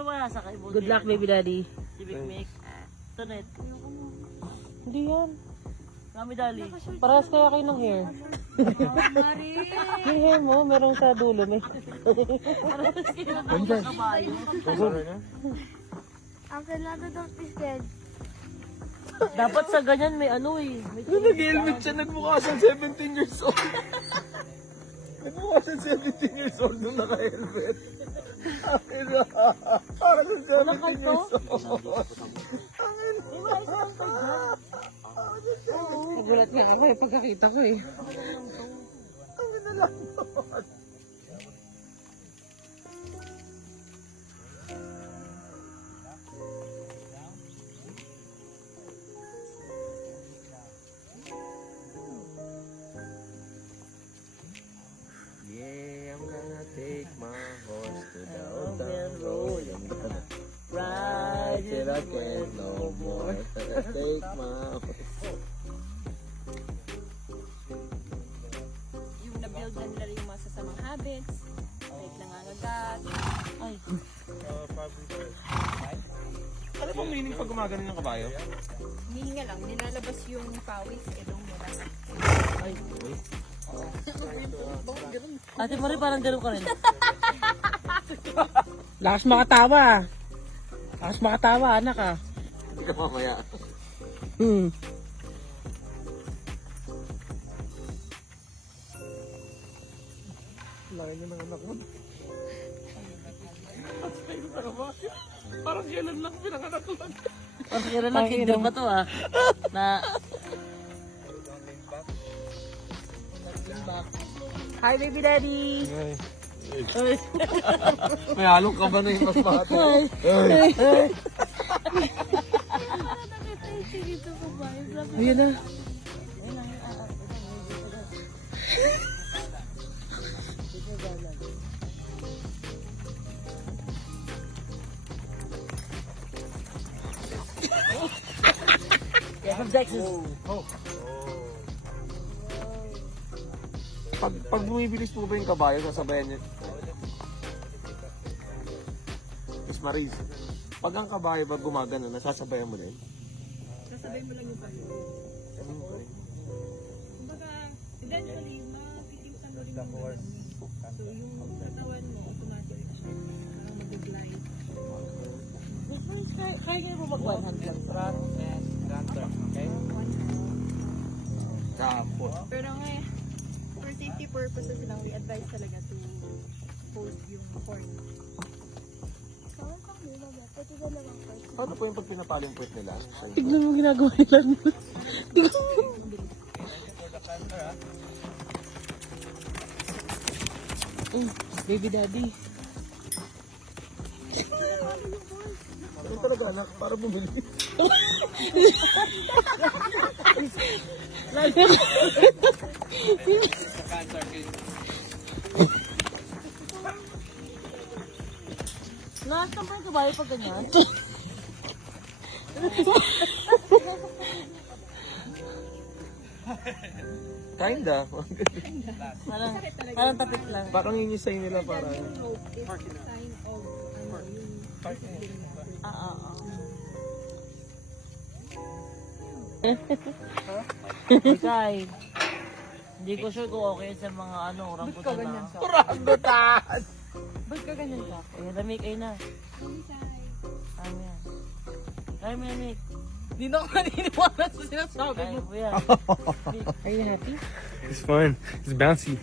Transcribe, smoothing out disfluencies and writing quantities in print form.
mo ba sakay mo? Good luck, baby daddy. Si Big Mick. Tonet. Hindi yan. Kami dali. Parehas kaya kayo ng hair. Yung hair mo, merong sa dulo. May... After lot of twisted. Dapat sa ganyan may ano eh. May Nag-helmet siya, nagmukha siyang 17 years old. Nagmukha siyang 17 years old nung naka-helmet. Parang 17 years old. Nagulat nga ako eh, pagkakita ko eh. Yeah, I'm gonna take my horse to the old Open town road. road. I'm gonna Ride till I can't no more. Take my horse. Yung na-build na nila yung mga sasamang habits, like nangangagat. Ay. Ano pong meaning pag gumagano ng kabayo? Hinihinga lang, nilalabas yung pawis, ilong nila. Ay. Ate Marie, parang gano'n ka rin. Lakas makatawa. Lakas makatawa, anak ah. Hindi ka mamaya. Laki niya ng anak mo. Parang kailan lang pinanganak ko lang. Parang kailan lang kinder pa to ah. Na... Hi, baby daddy. Ay. May halong ka ba na yung mas bata? Ayun na. Yeah, from Texas. Pag bumibilis po ba yung kabayo, sasabayan niyo? Miss Maris, pag ang kabayo ba gumagano, nasasabayan mo din? Sasabay mo lang yung pawis. Kumbaga, eventually, makikimsan mo rin yung malamig. So, yung katawan mo, automatic siya. Parang mag-glide. Kaya niyo mo mag-100 lang. Kapot. Pero ngayon, for safety purposes lang, we advise talaga to hold yung cord. Paano po yung pag pinapalo yung puwet nila? Tignan mo ginagawa nila. Baby daddy. Ano talaga anak? Para bumili. Lahat naman yung kabayo pag ganyan. Kinda. Parang tapit lang. Parang inisay nila para... Hope is a sign of, yung Ikay. Hindi ko sure kung okay sa mga ano, rambutan na. Rambutan! Ba't ka ganyan ka? Ay, lamig ay na. Ano yan? Ay, Mick. Hindi na ako naniniwala sa sinasabi Ay, mo. po yan. Are you happy? It's fun. It's bouncy.